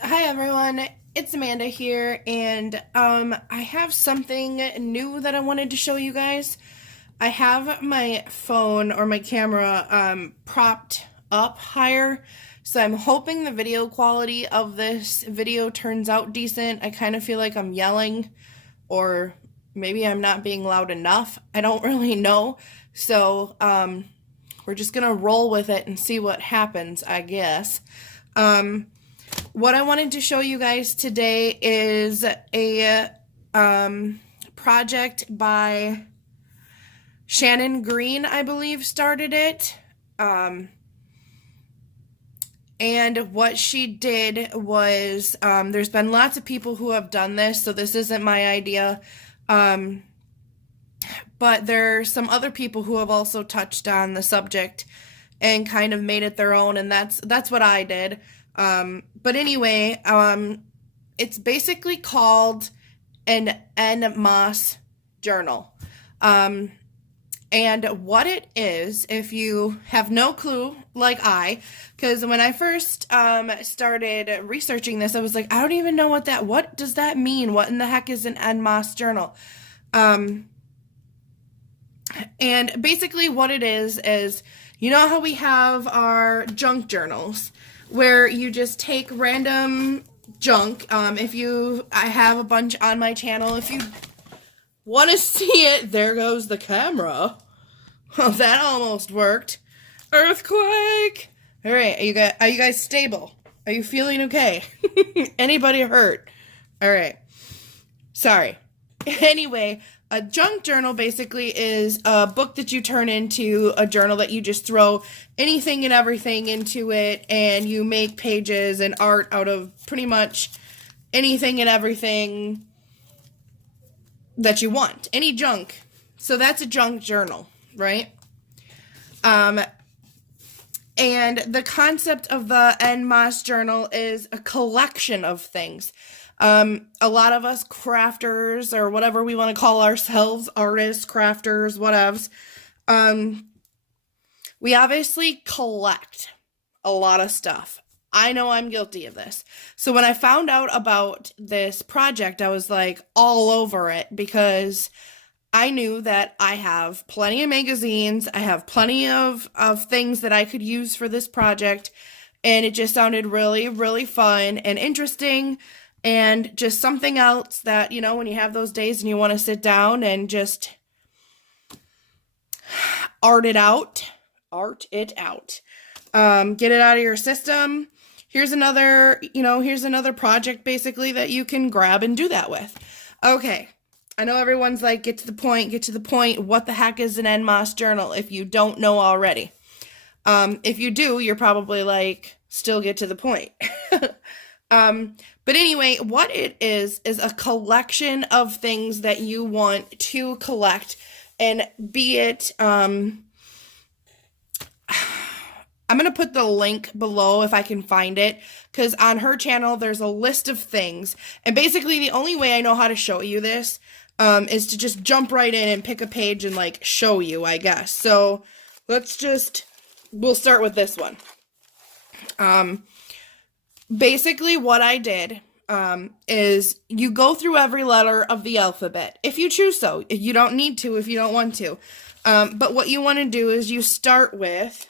Hi everyone, it's Amanda here, and I have something new that I wanted to show you guys. I have my phone or my camera propped up higher, so I'm hoping the video quality of this video turns out decent. I kind of feel like I'm yelling, or maybe I'm not being loud enough. I don't really know, so we're just gonna roll with it and see what happens, I guess. What I wanted to show you guys today is a project by Shannon Green, I believe, started it. And what she did was, there's been lots of people who have done this, so this isn't my idea. But there's some other people who have also touched on the subject and kind of made it their own, and that's what I did. But anyway, it's basically called an Masse journal. And what it is, if you have no clue, like because when I first started researching this, I was like, I don't even know what does that mean? What in the heck is an Masse journal? And basically what it is, you know how we have our junk journals, where you just take random junk. I have a bunch on my channel. If you want to see it, there goes the camera. Well, that almost worked. Earthquake! Alright, are you guys stable? Are you feeling okay? Anybody hurt? Alright. Sorry. Anyway, a junk journal basically is a book that you turn into a journal that you just throw anything and everything into it, and you make pages and art out of pretty much anything and everything that you want. Any junk. So that's a junk journal, right? And the concept of the En Masse journal is a collection of things. A lot of us crafters, or whatever we want to call ourselves, artists, crafters, whatevs, we obviously collect a lot of stuff. I know I'm guilty of this. So when I found out about this project, I was like all over it, because I knew that I have plenty of magazines, I have plenty of things that I could use for this project, and it just sounded really, really fun and interesting. And just something else that, you know, when you have those days and you want to sit down and just art it out, get it out of your system. Here's another project basically that you can grab and do that with. Okay, I know everyone's like, get to the point. What the heck is an En Masse journal if you don't know already? If you do, you're probably like, still get to the point. But anyway, what it is a collection of things that you want to collect, and be it, I'm going to put the link below if I can find it, because on her channel, there's a list of things, and basically the only way I know how to show you this, is to just jump right in and pick a page and, like, show you, I guess. So, we'll start with this one. Basically what I did is you go through every letter of the alphabet, if you choose so. You don't need to if you don't want to. But what you want to do is you start with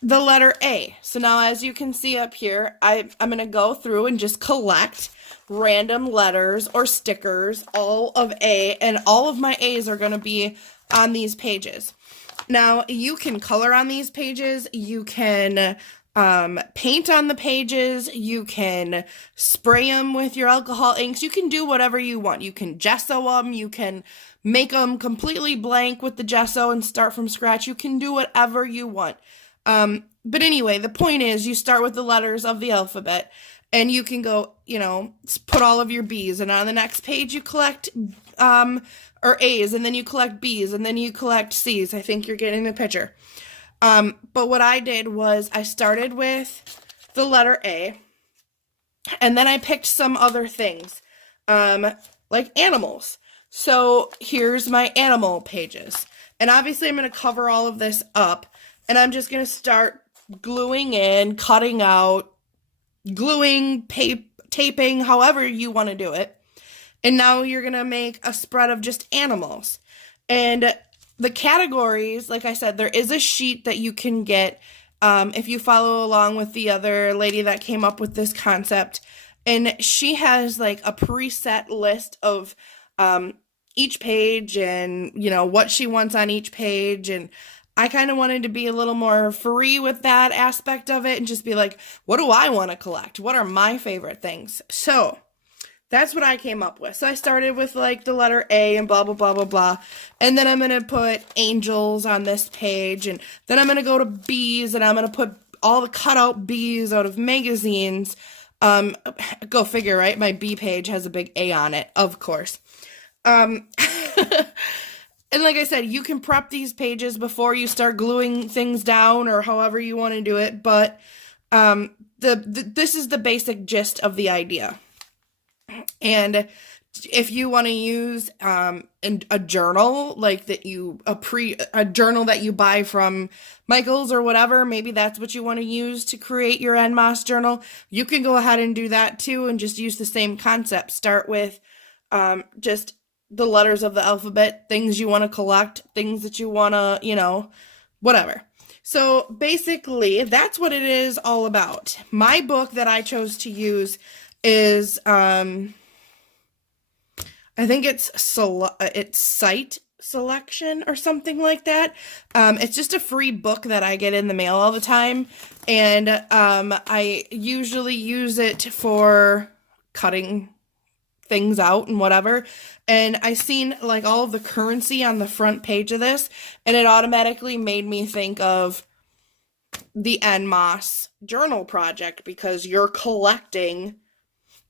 the letter A. So now, as you can see up here, I'm going to go through and just collect random letters or stickers, all of A, and all of my A's are going to be on these pages. Now, you can color on these pages, you can paint on the pages, you can spray them with your alcohol inks, you can do whatever you want. You can gesso them, you can make them completely blank with the gesso and start from scratch. You can do whatever you want. But anyway, the point is, you start with the letters of the alphabet, and you can go, you know, put all of your B's, and on the next page you collect, or A's, and then you collect B's, and then you collect C's. I think you're getting the picture. But what I did was I started with the letter A, and then I picked some other things, like animals. So here's my animal pages. And obviously I'm going to cover all of this up, and I'm just going to start gluing in, cutting out gluing, taping, however you want to do it. And now you're going to make a spread of just animals. And the categories, like I said, there is a sheet that you can get if you follow along with the other lady that came up with this concept. And she has like a preset list of each page and, you know, what she wants on each page. And I kind of wanted to be a little more free with that aspect of it and just be like, what do I want to collect? What are my favorite things? So that's what I came up with. So I started with like the letter A and blah, blah, blah, blah, blah. And then I'm going to put angels on this page. And then I'm going to go to bees and I'm going to put all the cutout bees out of magazines. Go figure, right? My B page has a big A on it, of course. And like I said, you can prep these pages before you start gluing things down or however you want to do it. But this is the basic gist of the idea. And if you want to use a journal like that a journal that you buy from Michael's or whatever, maybe that's what you want to use to create your en masse journal, you can go ahead and do that too and just use the same concept. Start with just the letters of the alphabet, things you want to collect, things that you want to, you know, whatever. So basically, that's what it is all about. My book that I chose to use is I think it's Site Selection or something like that. It's just a free book that I get in the mail all the time, and I usually use it for cutting things out and whatever. And I seen like all of the currency on the front page of this, and it automatically made me think of the en masse journal project, because you're collecting.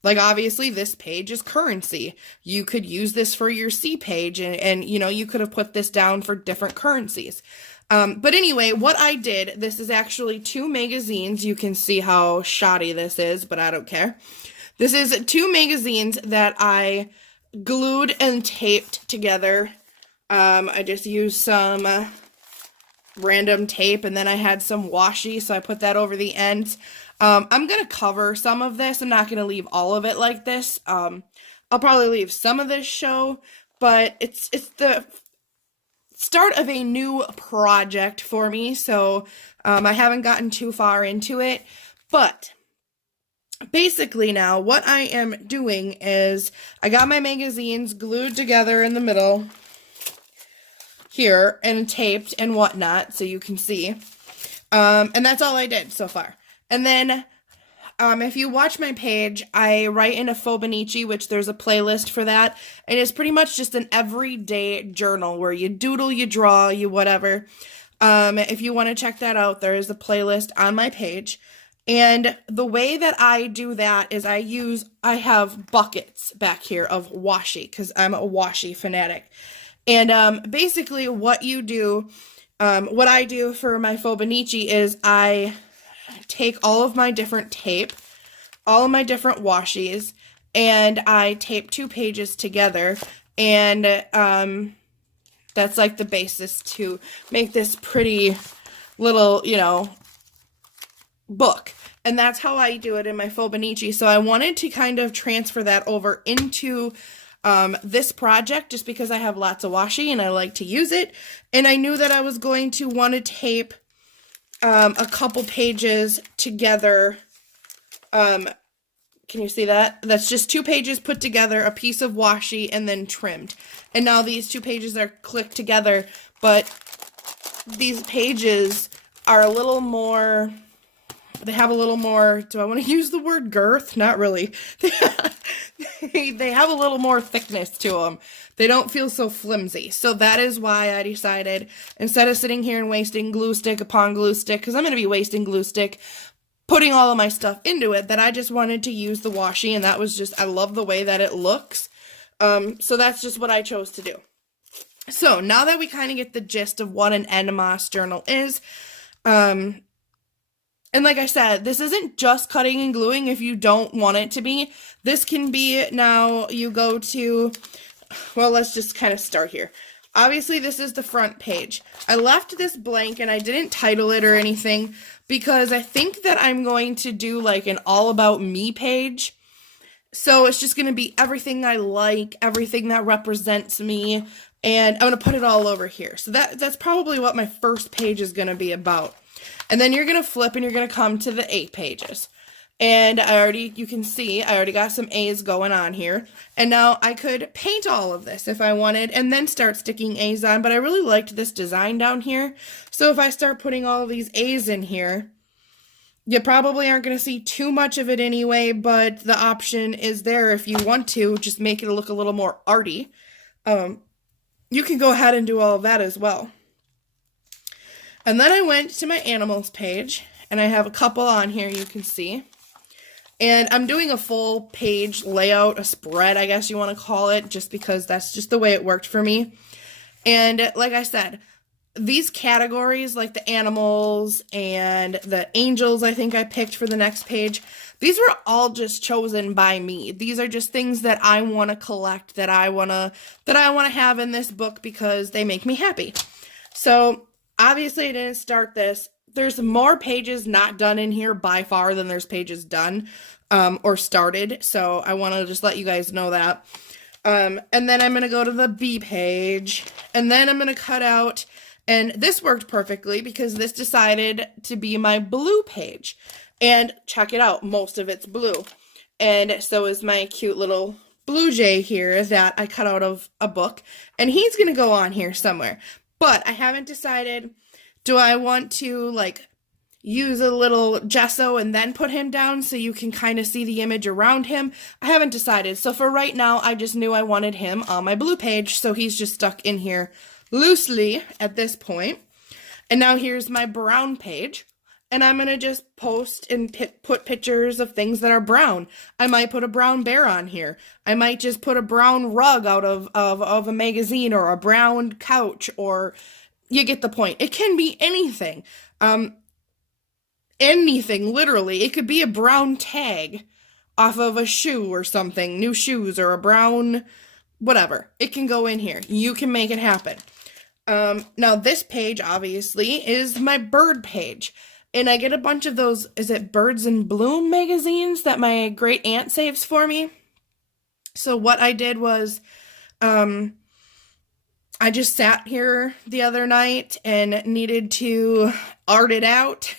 Like, obviously, this page is currency. You could use this for your C page, and you know, you could have put this down for different currencies. But anyway, what I did, this is actually 2 magazines. You can see how shoddy this is, but I don't care. This is 2 magazines that I glued and taped together. I just used some random tape, and then I had some washi, so I put that over the ends. I'm going to cover some of this. I'm not going to leave all of it like this. I'll probably leave some of this show, but it's the start of a new project for me, so I haven't gotten too far into it. But basically now, what I am doing is I got my magazines glued together in the middle here and taped and whatnot, so you can see. And that's all I did so far. And then, if you watch my page, I write in a Fobonichi, which there's a playlist for that, and it's pretty much just an everyday journal where you doodle, you draw, you whatever. If you want to check that out, there is a playlist on my page. And the way that I do that is I have buckets back here of washi, because I'm a washi fanatic. And basically what you do, what I do for my Fobonichi is I take all of my different tape, all of my different washies, and I tape 2 pages together, and that's like the basis to make this pretty little, you know, book. And that's how I do it in my Fobonichi. So I wanted to kind of transfer that over into this project, just because I have lots of washi and I like to use it. And I knew that I was going to want to tape a couple pages together. Can you see that? That's just 2 pages put together, a piece of washi, and then trimmed. And now these 2 pages are clicked together, but these pages are a little more, they have a little more, do I want to use the word girth? Not really. They have a little more thickness to them. They don't feel so flimsy. So that is why I decided, instead of sitting here and wasting glue stick upon glue stick, because I'm going to be wasting glue stick, putting all of my stuff into it, that I just wanted to use the washi, and that was just, I love the way that it looks. So that's just what I chose to do. So now that we kind of get the gist of what an en masse journal is, and like I said, this isn't just cutting and gluing if you don't want it to be. This can be, now you go to, well, let's just kind of start here. Obviously, this is the front page. I left this blank and I didn't title it or anything, because I think that I'm going to do like an all about me page. So it's just going to be everything I like, everything that represents me, and I'm going to put it all over here. So that's probably what my first page is going to be about. And then you're going to flip and you're going to come to the 8 pages. And you can see, I already got some A's going on here. And now I could paint all of this if I wanted and then start sticking A's on. But I really liked this design down here. So if I start putting all of these A's in here, you probably aren't going to see too much of it anyway, but the option is there if you want to just make it look a little more arty. You can go ahead and do all of that as well. And then I went to my animals page, and I have a couple on here you can see. And I'm doing a full page layout, a spread, I guess you want to call it, just because that's just the way it worked for me. And like I said, these categories, like the animals and the angels I think I picked for the next page, these were all just chosen by me. These are just things that I want to collect, that I want to have in this book because they make me happy. So obviously I didn't start this. There's more pages not done in here by far than there's pages done or started. So I want to just let you guys know that. And then I'm going to go to the B page, and then I'm going to cut out. And this worked perfectly because this decided to be my blue page. And check it out, most of it's blue. And so is my cute little blue jay here that I cut out of a book. And he's going to go on here somewhere. But I haven't decided, do I want to like use a little gesso and then put him down so you can kind of see the image around him? I haven't decided. So for right now, I just knew I wanted him on my blue page. So he's just stuck in here loosely at this point. And now here's my brown page, and I'm going to just post and put pictures of things that are brown. I might put a brown bear on here. I might just put a brown rug out of a magazine, or a brown couch, or you get the point. It can be anything. Anything, literally. It could be a brown tag off of a shoe or something, new shoes, or a brown whatever. It can go in here. You can make it happen. Now this page obviously is my bird page, and I get a bunch of those, is it Birds in Bloom magazines that my great aunt saves for me? So what I did was, I just sat here the other night and needed to art it out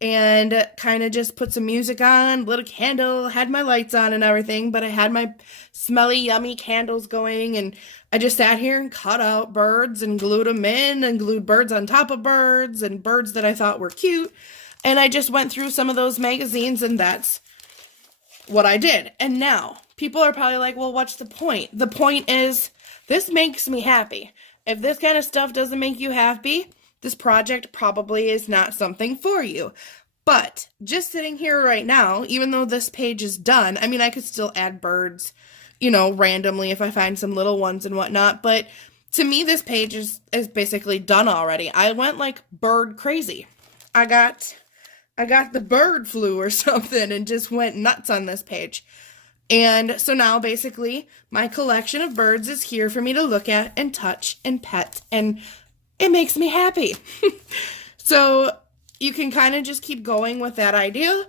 and kind of just put some music on, lit a candle, had my lights on and everything, but I had my smelly, yummy candles going, and I just sat here and cut out birds and glued them in, and glued birds on top of birds, and birds that I thought were cute, and I just went through some of those magazines, and that's what I did. And now, people are probably like, well, what's the point? The point is, this makes me happy. If this kind of stuff doesn't make you happy, this project probably is not something for you. But just sitting here right now, even though this page is done, I mean, I could still add birds, you know, randomly if I find some little ones and whatnot. But to me, this page is basically done already. I went like bird crazy. I got the bird flu or something and just went nuts on this page. And so now basically my collection of birds is here for me to look at and touch and pet, and it makes me happy. So you can kind of just keep going with that idea.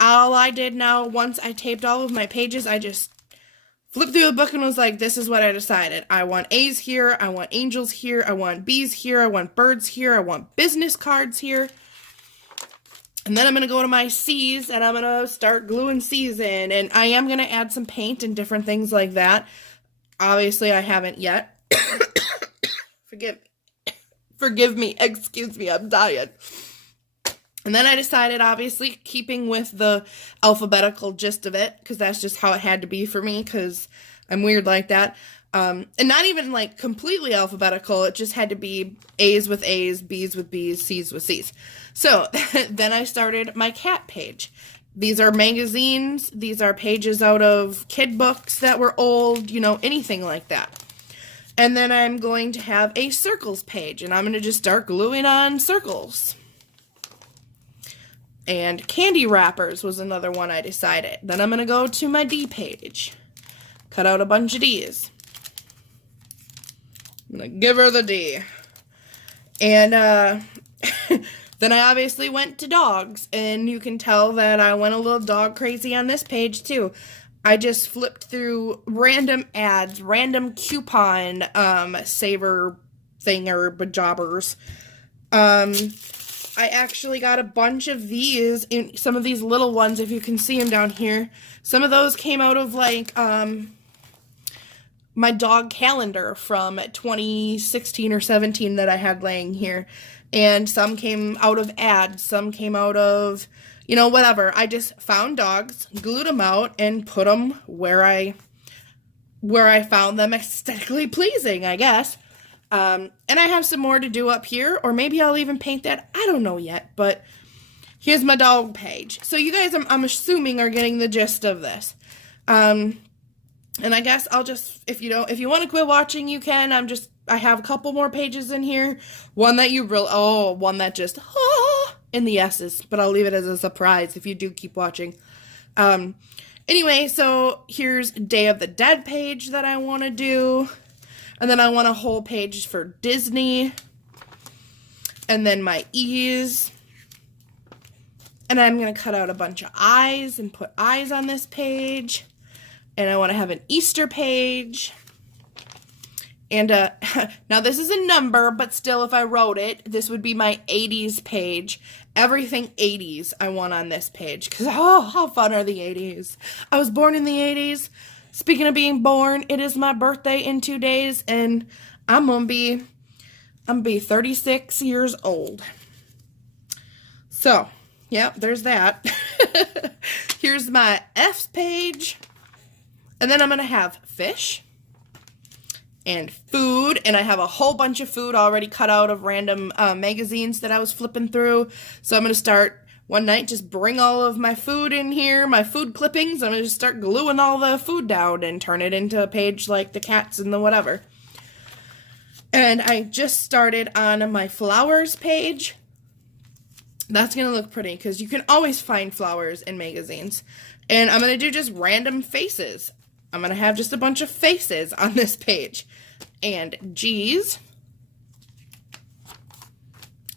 All I did now, once I taped all of my pages, I just flipped through the book and was like, this is what I decided. I want A's here, I want angels here, I want B's here, I want birds here, I want business cards here. And then I'm going to go to my C's, and I'm going to start gluing C's in. And I am going to add some paint and different things like that. Obviously, I haven't yet. Forgive me. Excuse me. I'm dying. And then I decided, obviously, keeping with the alphabetical gist of it, because that's just how it had to be for me, because I'm weird like that. And not even, like, completely alphabetical. It just had to be A's with A's, B's with B's, C's with C's. So, then I started my cat page. These are magazines. These are pages out of kid books that were old, you know, anything like that. And then I'm going to have a circles page, and I'm going to just start gluing on circles. And candy wrappers was another one I decided. Then I'm going to go to my D page. Cut out a bunch of D's. I'm going to give her the D. And Then I obviously went to dogs, and you can tell that I went a little dog crazy on this page too. I just flipped through random ads, random coupon saver thinger bajobbers. I actually got a bunch of these, in some of these little ones, if you can see them down here. Some of those came out of, like, my dog calendar from 2016 or 17 that I had laying here. And some came out of ads, some came out of, you know, whatever. I just found dogs, glued them out, and put them where I found them aesthetically pleasing, I guess. And I have some more to do up here, or maybe I'll even paint that. I don't know yet, but here's my dog page. So you guys, I'm assuming, are getting the gist of this. And I guess I'll just, if you want to quit watching, you can. I have a couple more pages in here. One that one that just, in the S's, but I'll leave it as a surprise if you do keep watching. Anyway, so here's Day of the Dead page that I want to do. And then I want a whole page for Disney. And then my E's. And I'm going to cut out a bunch of eyes and put eyes on this page. And I want to have an Easter page. And now this is a number, but still if I wrote it, this would be my 80s page. Everything 80s I want on this page. Because, how fun are the 80s? I was born in the 80s. Speaking of being born, it is my birthday in 2 days, and I'm gonna be 36 years old. So, yeah, there's that. Here's my F's page, and then I'm gonna have fish and food, and I have a whole bunch of food already cut out of random magazines that I was flipping through. So I'm gonna start one night, just bring all of my food in here, my food clippings. I'm going to just start gluing all the food down and turn it into a page like the cats and the whatever. And I just started on my flowers page. That's going to look pretty because you can always find flowers in magazines. And I'm going to do just random faces. I'm going to have just a bunch of faces on this page. And G's.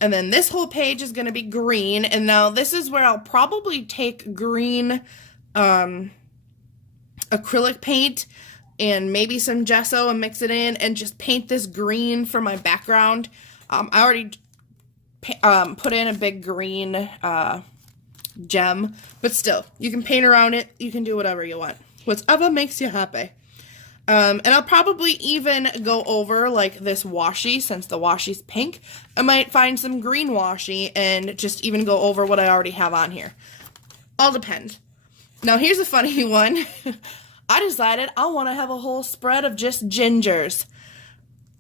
And then this whole page is going to be green. And now this is where I'll probably take green acrylic paint and maybe some gesso and mix it in and just paint this green for my background. I already put in a big green gem, but still, you can paint around it. You can do whatever you want. Whatever makes you happy. And I'll probably even go over, like, this washi, since the washi's pink. I might find some green washi and just even go over what I already have on here. All depends. Now, here's a funny one. I decided I want to have a whole spread of just gingers.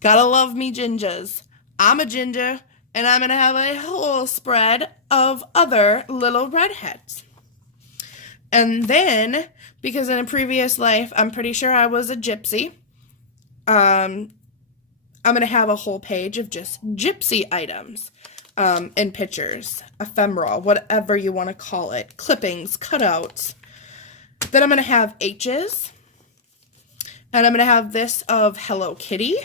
Gotta love me gingers. I'm a ginger, and I'm gonna have a whole spread of other little redheads. And then, because in a previous life, I'm pretty sure I was a gypsy, I'm going to have a whole page of just gypsy items and pictures, ephemera, whatever you want to call it, clippings, cutouts. Then I'm going to have H's, and I'm going to have this of Hello Kitty.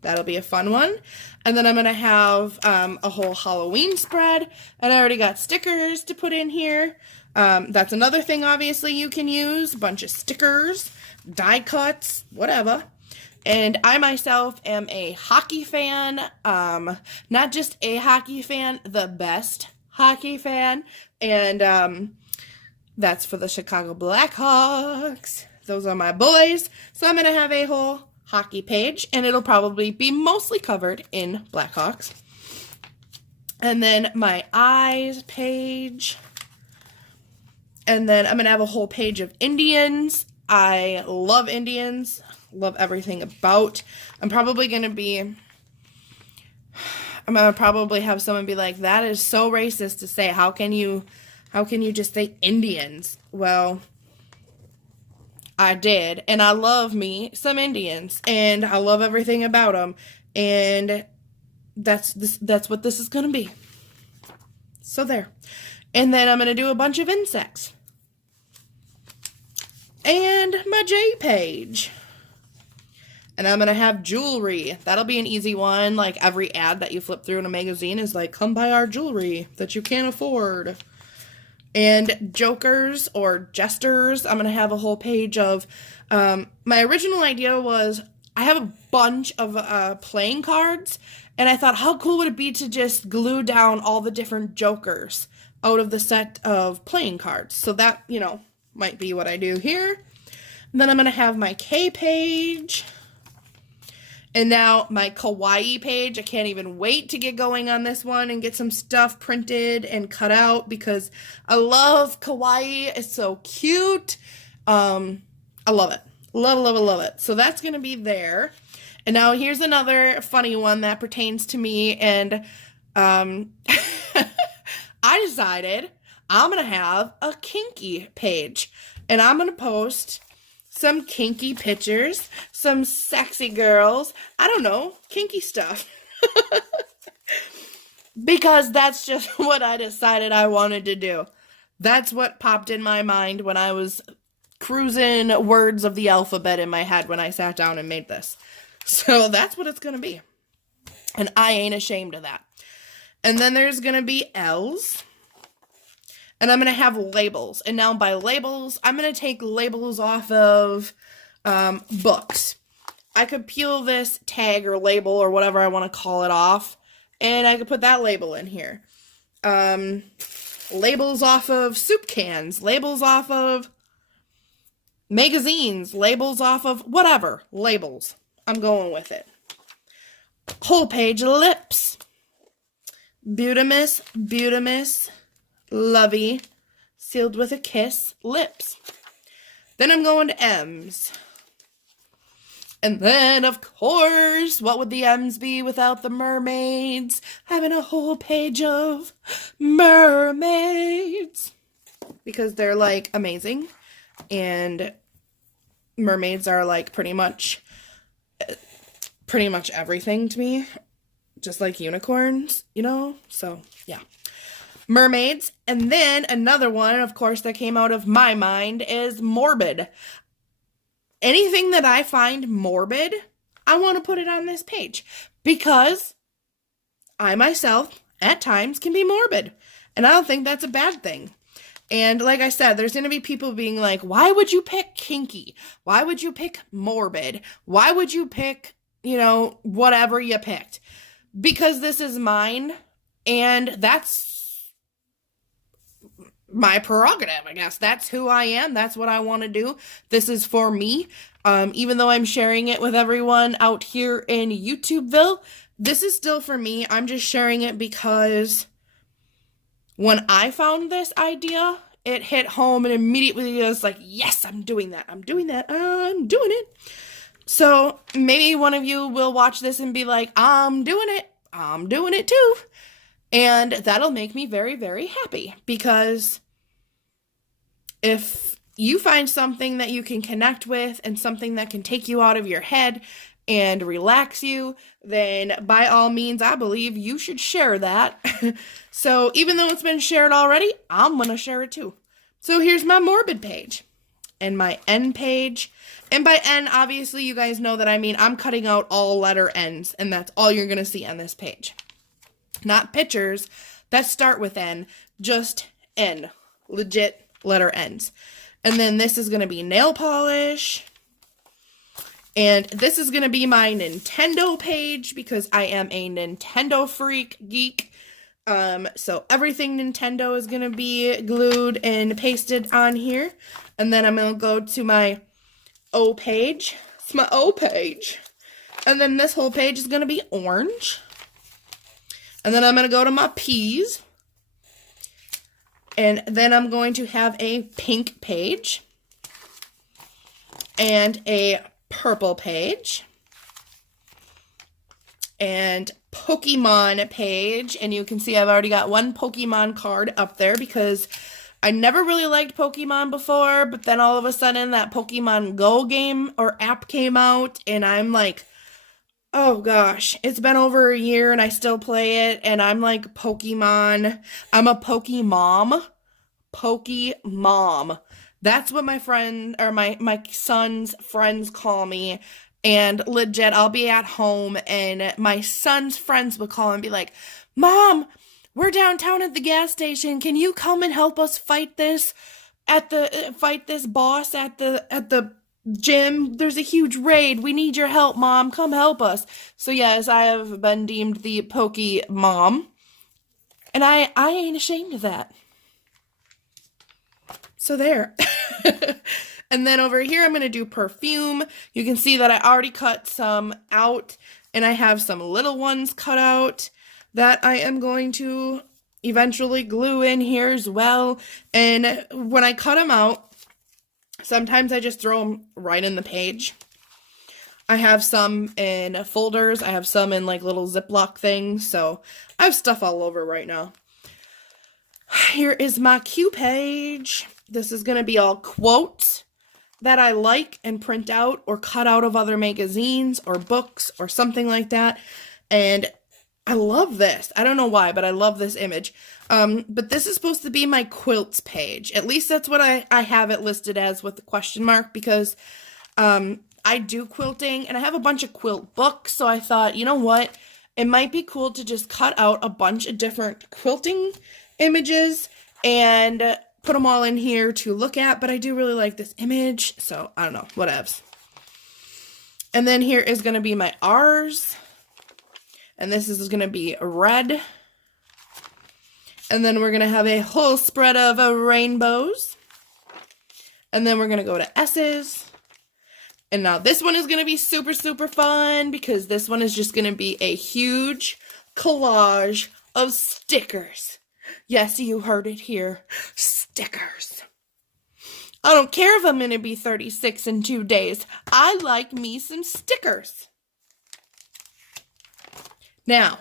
That'll be a fun one. And then I'm going to have a whole Halloween spread, and I already got stickers to put in here. That's another thing, obviously, you can use. A bunch of stickers, die cuts, whatever. And I myself am a hockey fan. Not just a hockey fan, the best hockey fan. And that's for the Chicago Blackhawks. Those are my boys. So I'm going to have a whole hockey page, and it'll probably be mostly covered in Blackhawks. And then my eyes page. And then I'm going to have a whole page of Indians. I love Indians. Love everything about. I'm probably going to probably have someone be like, that is so racist to say. How can you just say Indians? Well, I did. And I love me some Indians. And I love everything about them. And that's what this is going to be. So there. And then I'm going to do a bunch of insects. And my J page. And I'm going to have jewelry. That'll be an easy one. Like every ad that you flip through in a magazine is like, come buy our jewelry that you can't afford. And jokers or jesters, I'm going to have a whole page of, my original idea was I have a bunch of playing cards. And I thought, how cool would it be to just glue down all the different jokers out of the set of playing cards? So that, you know, might be what I do here. And then I'm going to have my K page. And now my kawaii page. I can't even wait to get going on this one and get some stuff printed and cut out because I love kawaii. It's so cute. I love it. Love it. So that's going to be there. And now here's another funny one that pertains to me. And I decided I'm going to have a kinky page. And I'm going to post some kinky pictures, some sexy girls, I don't know, kinky stuff. Because that's just what I decided I wanted to do. That's what popped in my mind when I was cruising words of the alphabet in my head when I sat down and made this. So that's what it's going to be. And I ain't ashamed of that. And then there's going to be L's. And I'm going to have labels. And now by labels, I'm going to take labels off of books. I could peel this tag or label or whatever I want to call it off. And I could put that label in here. Labels off of soup cans. Labels off of magazines. Labels off of whatever. Labels. I'm going with it. Whole page lips. Beautimus. Lovey, sealed with a kiss, lips. Then I'm going to M's. And then, of course, what would the M's be without the mermaids? Having a whole page of mermaids. Because they're, like, amazing. And mermaids are, like, pretty much everything to me. Just like unicorns, you know? So, yeah. Mermaids. And then another one, of course, that came out of my mind is morbid. Anything that I find morbid, I want to put it on this page because I myself at times can be morbid, and I don't think that's a bad thing. And like I said, there's going to be people being like, why would you pick kinky? Why would you pick morbid? Why would you pick, you know, whatever you picked? Because this is mine, and that's my prerogative, I guess. That's who I am. That's what I want to do. This is for me. Even though I'm sharing it with everyone out here in YouTubeville, this is still for me. I'm just sharing it because when I found this idea, it hit home and immediately I was like, yes, I'm doing that. I'm doing it. So maybe one of you will watch this and be like, I'm doing it too. And that'll make me very, very happy because if you find something that you can connect with and something that can take you out of your head and relax you, then by all means, I believe you should share that. So even though it's been shared already, I'm going to share it too. So here's my morbid page and my N page. And by N, obviously, you guys know that I mean I'm cutting out all letter N's, and that's all you're going to see on this page. Not pictures that start with N, just N. Legit letter N's. And then this is going to be nail polish. And this is going to be my Nintendo page because I am a Nintendo freak geek. So everything Nintendo is going to be glued and pasted on here. And then I'm going to go to my O page. It's my O page. And then this whole page is going to be orange. And then I'm going to go to my P's. And then I'm going to have a pink page. And a purple page. And Pokemon page. And you can see I've already got one Pokemon card up there because I never really liked Pokemon before. But then all of a sudden that Pokemon Go game or app came out. And I'm like, oh gosh, it's been over a year and I still play it, and I'm like Pokemon. I'm a Pokemom. Pokemom. That's what my friend, or my son's friends call me. And legit, I'll be at home and my son's friends will call and be like, Mom, we're downtown at the gas station. Can you come and help us fight this boss at the gym? There's a huge raid. We need your help, Mom. Come help us. So yes, I have been deemed the pokey mom. And I ain't ashamed of that. So there. And then over here, I'm going to do perfume. You can see that I already cut some out, and I have some little ones cut out that I am going to eventually glue in here as well. And when I cut them out, sometimes I just throw them right in the page. I have some in folders. I have some in like little Ziploc things. So I have stuff all over right now. Here is my Q page. This is going to be all quotes that I like and print out or cut out of other magazines or books or something like that. And I love this. I don't know why, but I love this image. But this is supposed to be my quilts page. At least that's what I have it listed as with the question mark, because I do quilting and I have a bunch of quilt books. So I thought, you know what? It might be cool to just cut out a bunch of different quilting images and put them all in here to look at, but I do really like this image, so I don't know, whatevs. And then here is going to be my R's, and this is going to be red. And then we're going to have a whole spread of rainbows. And then we're going to go to S's. And now this one is going to be super, super fun, because this one is just going to be a huge collage of stickers. Yes, you heard it here. Stickers. I don't care if I'm going to be 36 in 2 days. I like me some stickers. Now,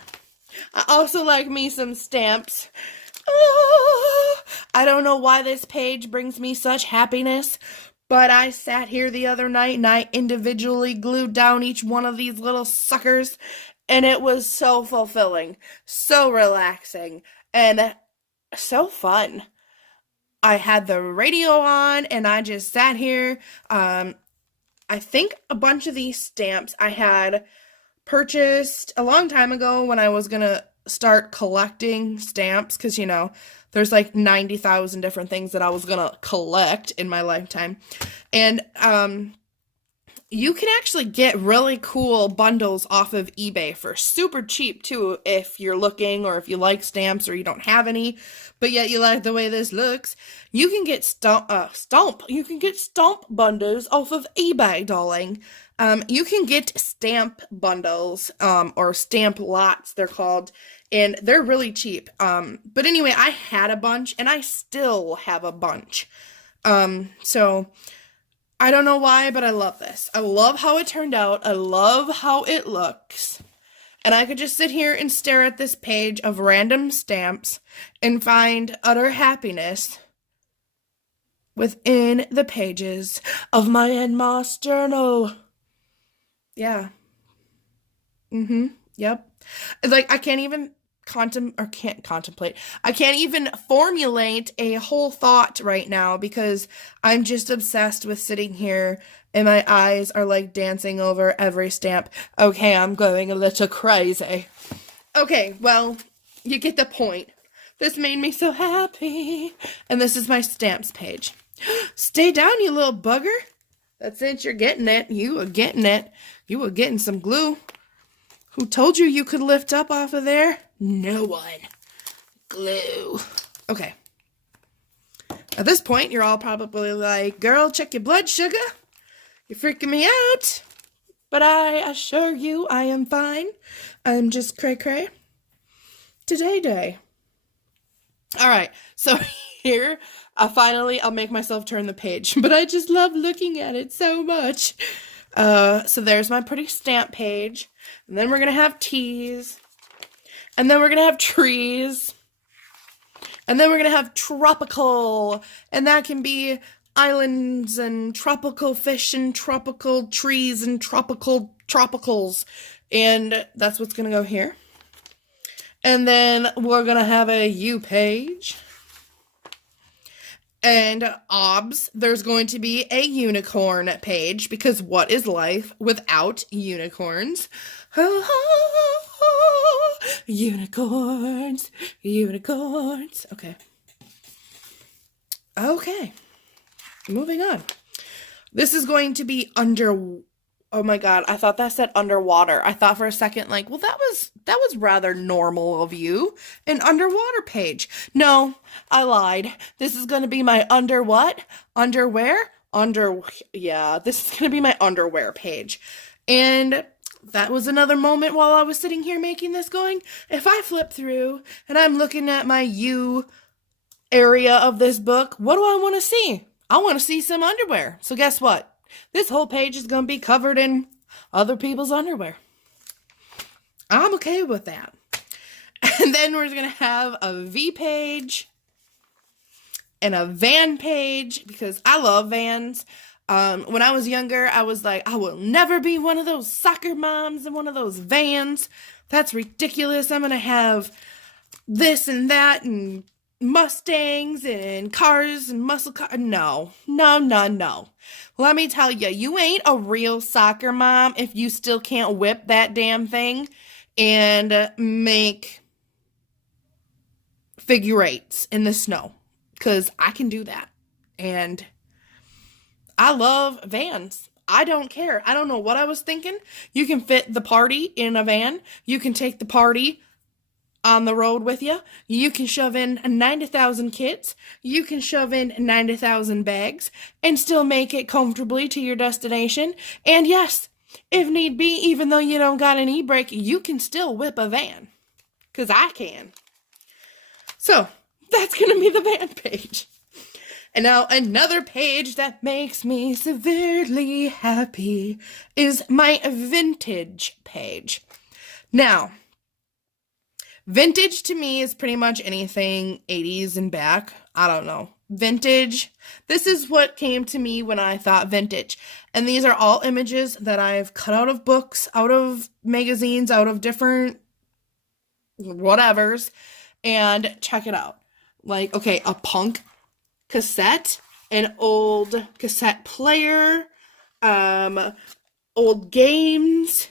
I also like me some stamps. I don't know why this page brings me such happiness, but I sat here the other night and I individually glued down each one of these little suckers, and it was so fulfilling, so relaxing, and so fun. I had the radio on and I just sat here. I think a bunch of these stamps I had purchased a long time ago when I was going to start collecting stamps, because, you know, there's like 90,000 different things that I was going to collect in my lifetime. And you can actually get really cool bundles off of eBay for super cheap too, if you're looking, or if you like stamps or you don't have any, but yet you like the way this looks. You can get stomp bundles off of eBay, darling. You can get stamp bundles, or stamp lots, they're called, and they're really cheap. But anyway, I had a bunch, and I still have a bunch. So I don't know why, but I love this. I love how it turned out. I love how it looks. And I could just sit here and stare at this page of random stamps and find utter happiness within the pages of my Enma's journal. Yeah. Yep. Like, I can't even contemplate. I can't even formulate a whole thought right now, because I'm just obsessed with sitting here and my eyes are like dancing over every stamp. Okay, I'm going a little crazy. Okay, well, you get the point. This made me so happy. And this is my stamps page. Stay down, you little bugger. That's it, you're getting it. You were getting it. You were getting some glue. Who told you you could lift up off of there? No one. Glue. Okay. At this point, you're all probably like, girl, check your blood sugar. You're freaking me out. But I assure you, I am fine. I'm just cray-cray. Today. All right. So here, I'll make myself turn the page. But I just love looking at it so much. So there's my pretty stamp page. And then we're going to have teas. And then we're going to have trees. And then we're going to have tropical. And that can be islands and tropical fish and tropical trees and tropicals. And that's what's going to go here. And then we're going to have a U page. And obs, there's going to be a unicorn page, because what is life without unicorns? Unicorns, unicorns. Okay. Okay. Moving on. This is going to be oh my god, I thought that said underwater. I thought for a second, like, well, that was rather normal of you. An underwater page. No, I lied. This is going to be my what? Underwear? Yeah, this is going to be my underwear page. And that was another moment while I was sitting here making this going. If I flip through and I'm looking at my you area of this book, what do I want to see? I want to see some underwear. So guess what? This whole page is going to be covered in other people's underwear. I'm okay with that. And then we're going to have a V page and a van page, because I love vans. When I was younger, I was like, I will never be one of those soccer moms in one of those vans. That's ridiculous. I'm going to have this and that and Mustangs and cars and muscle cars. No. Let me tell you, you ain't a real soccer mom if you still can't whip that damn thing and make figure eights in the snow. Because I can do that. And I love vans. I don't care. I don't know what I was thinking. You can fit the party in a van. You can take the party on the road with you. You can shove in 90,000 kids. You can shove in 90,000 bags and still make it comfortably to your destination. And yes, if need be, even though you don't got an e-brake, you can still whip a van. Because I can. So, that's going to be the van page. And now another page that makes me severely happy is my vintage page. Now, vintage to me is pretty much anything 80s and back. I don't know. Vintage. This is what came to me when I thought vintage. And these are all images that I've cut out of books, out of magazines, out of different whatevers. And check it out. Like, okay, a punk cassette, an old cassette player, old games,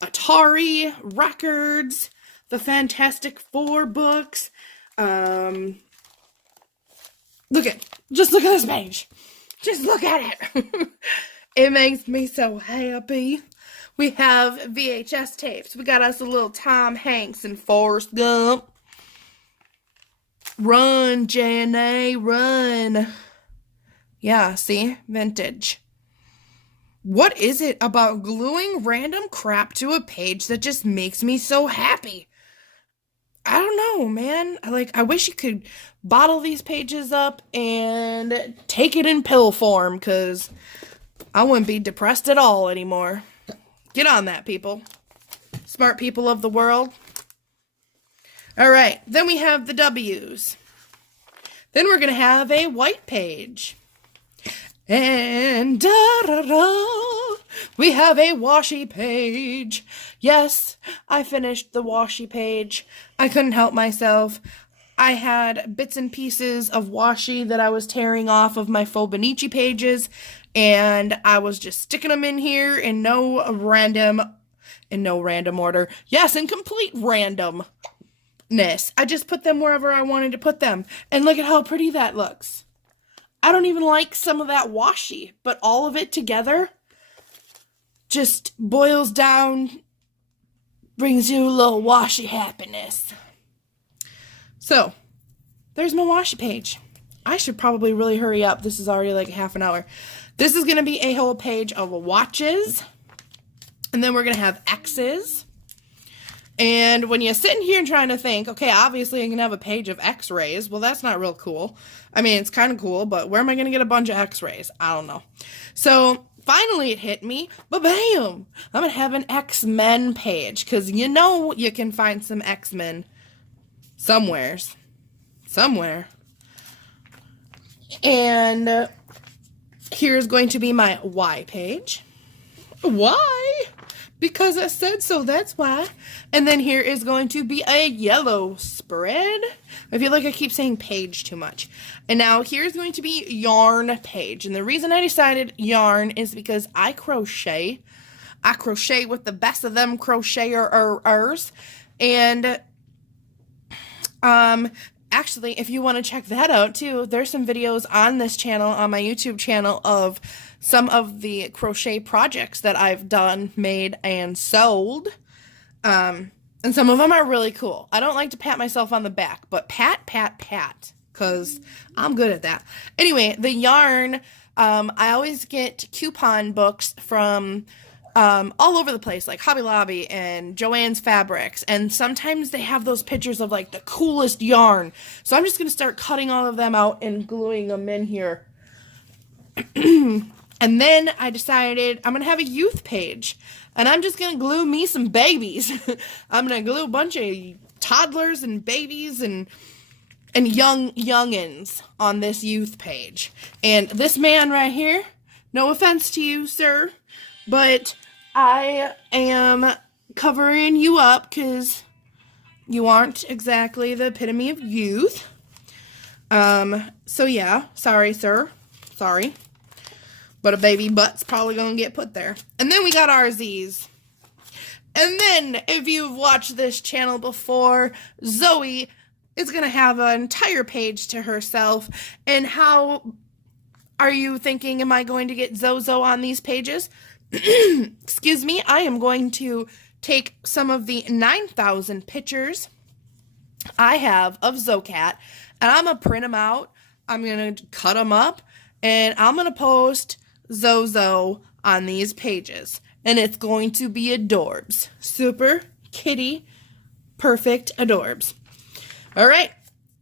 Atari records, the Fantastic Four books. Just look at this page. Just look at it. It makes me so happy. We have VHS tapes. We got us a little Tom Hanks and Forrest Gump. Run, J&A, run. Yeah, see? Vintage. What is it about gluing random crap to a page that just makes me so happy? I don't know, man. I wish you could bottle these pages up and take it in pill form, because I wouldn't be depressed at all anymore. Get on that, people. Smart people of the world. Alright, then we have the W's. Then we're going to have a white page. And we have a washi page. Yes, I finished the washi page. I couldn't help myself. I had bits and pieces of washi that I was tearing off of my Fobonichi pages, and I was just sticking them in here in no random order. Yes, in complete randomness. I just put them wherever I wanted to put them. And look at how pretty that looks. I don't even like some of that washi, but all of it together just boils down, brings you a little washi happiness. So, there's my washi page. I should probably really hurry up. This is already like half an hour. This is going to be a whole page of watches. And then we're going to have X's. And when you're sitting here and trying to think, okay, obviously I'm going to have a page of x-rays. Well, that's not real cool. I mean, it's kind of cool, but where am I going to get a bunch of x-rays? I don't know. So, finally it hit me. Ba-bam! I'm going to have an X-Men page. Because you know you can find some X-Men somewhere. And here's going to be my Y page. Why? because I said so, that's why. And then here is going to be a yellow spread. I feel like I keep saying page too much. And now here's going to be yarn page. And the reason I decided yarn is because I crochet. I crochet with the best of them crocheters. And actually, if you want to check that out too, there's some videos on this channel, on my YouTube channel, of some of the crochet projects that I've done, made, and sold. And some of them are really cool. I don't like to pat myself on the back, but pat, because I'm good at that. Anyway, the yarn, I always get coupon books from all over the place, like Hobby Lobby and Joann's Fabrics, and sometimes they have those pictures of like the coolest yarn. So I'm just going to start cutting all of them out and gluing them in here. And then I decided I'm going to have a youth page, and I'm just going to glue me some babies. I'm going to glue a bunch of toddlers and babies and youngins on this youth page. And this man right here, no offense to you, sir, but I am covering you up because you aren't exactly the epitome of youth. So yeah, sorry, sir. Sorry. But a baby butt's probably going to get put there. And then we got RZs. And then, if you've watched this channel before, Zoe is going to have an entire page to herself. And how are you thinking, am I going to get Zozo on these pages? Excuse me, I am going to take some of the 9,000 pictures I have of Zocat, and I'm going to print them out. I'm going to cut them up, and I'm going to post Zozo on these pages. And it's going to be adorbs. Super kitty, perfect adorbs. Alright,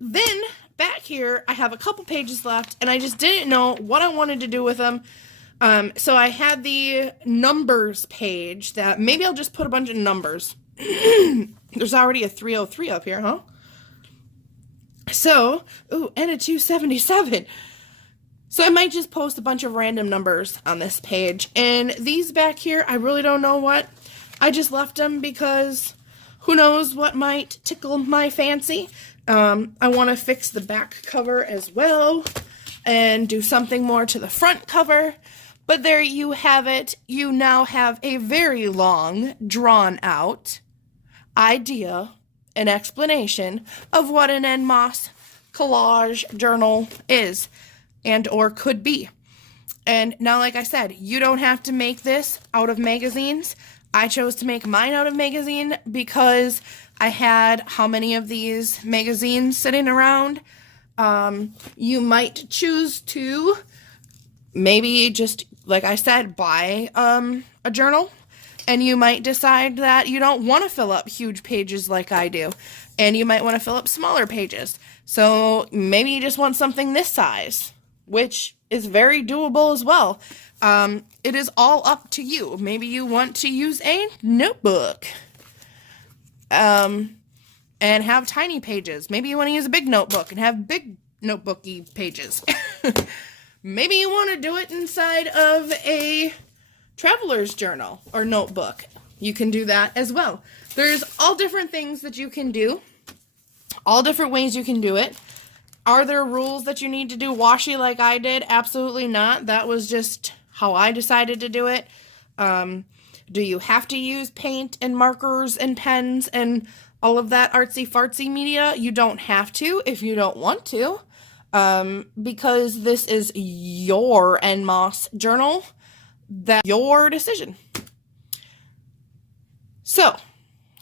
then back here I have a couple pages left, and I just didn't know what I wanted to do with them. So I had the numbers page that maybe I'll just put a bunch of numbers. There's already a 303 up here, huh? So, ooh, and a 277. So I might just post a bunch of random numbers on this page. And these back here, I really don't know what. I just left them because who knows what might tickle my fancy. I want to fix the back cover as well and do something more to the front cover. But there you have it. You now have a very long, drawn-out idea and explanation of what an en masse collage journal is and or could be. And now, like I said, you don't have to make this out of magazines. I chose to make mine out of magazine because I had how many of these magazines sitting around? You might choose to maybe just, like I said, buy a journal, and you might decide that you don't want to fill up huge pages like I do, and you might want to fill up smaller pages. So maybe you just want something this size, which is very doable as well. It is all up to you. Maybe you want to use a notebook and have tiny pages. Maybe you want to use a big notebook and have big notebooky pages. Maybe you want to do it inside of a traveler's journal or notebook. You can do that as well. There's all different things that you can do. All different ways you can do it. Are there rules that you need to do washi like I did? Absolutely not. That was just how I decided to do it. Do you have to use paint and markers and pens and all of that artsy-fartsy media? You don't have to if you don't want to. Because this is your en masse journal. That's your decision. So,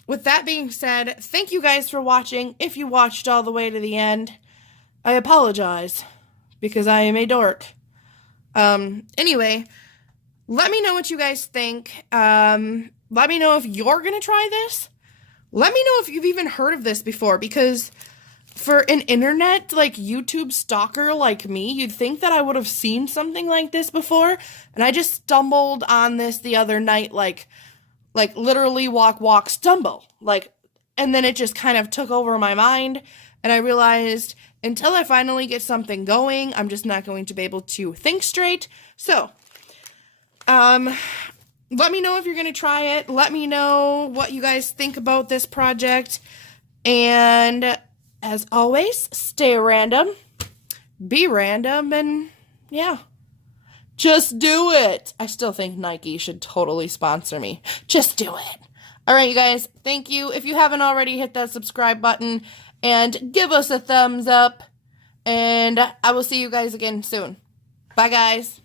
with that being said, thank you guys for watching. If you watched all the way to the end, I apologize, because I am a dork. Anyway, let me know what you guys think. Let me know if you're gonna try this. Let me know if you've even heard of this before, because for an internet, like, YouTube stalker like me, you'd think that I would have seen something like this before, and I just stumbled on this the other night, like literally walk, stumble, and then it just kind of took over my mind, and I realized until I finally get something going, I'm just not going to be able to think straight. So, let me know if you're going to try it. Let me know what you guys think about this project. And as always, stay random, be random, and yeah, just do it. I still think Nike should totally sponsor me. Just do it. All right, you guys, thank you. If you haven't already, hit that subscribe button and give us a thumbs up. And I will see you guys again soon. Bye, guys.